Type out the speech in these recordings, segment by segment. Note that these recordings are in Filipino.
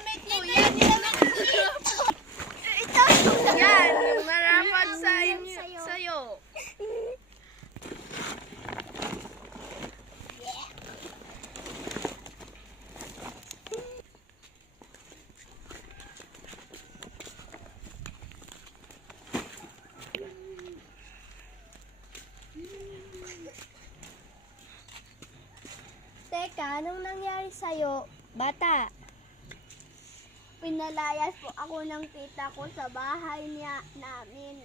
damit mo. Yan, ito. Yan, yung marapat sa inyo, sa'yo. Teka, anong nangyari sa'yo, bata? Pinalayas po ako ng tita ko sa bahay namin.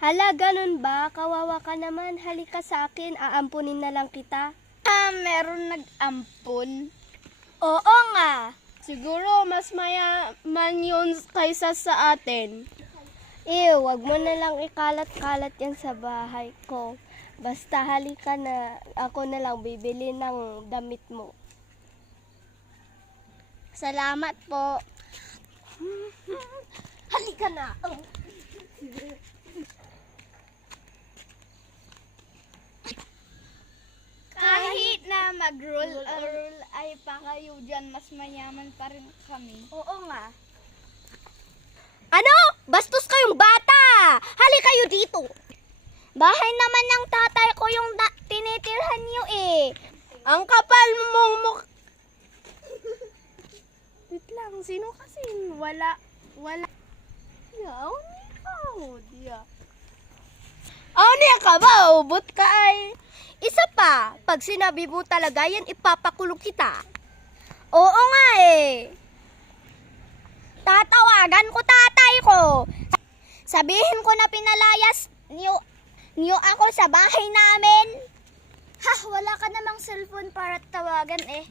Hala, ganun ba? Kawawa ka naman. Halika sa akin, aampunin na lang kita. Meron nag-ampon. Oo nga. Siguro mas mayaman yun kaysa sa atin. Wag mo na lang ikalat-kalat yan sa bahay ko. Basta halika na, ako na lang bibili ng damit mo. Salamat po. Halika na. Oh. Kahit na mag-roll ay pa kayo dyan, mas mayaman pa rin kami. Oo nga. Ano? Bastos kayong bata! Halika kayo dito! Bahay naman ng tatay ko yung tinitirhan niyo eh. Ang kapal mong Wait lang, sino kasi? Wala. Yaw, dia. Niya ka ba? Ubot ka ay. Isa pa, pag sinabi mo talaga yan, ipapakulong kita. Oo nga eh. Tatawagan ko tatay ko. Sabihin ko na pinalayas niyo ako sa bahay namin. Ha, wala ka namang cellphone para tawagan eh.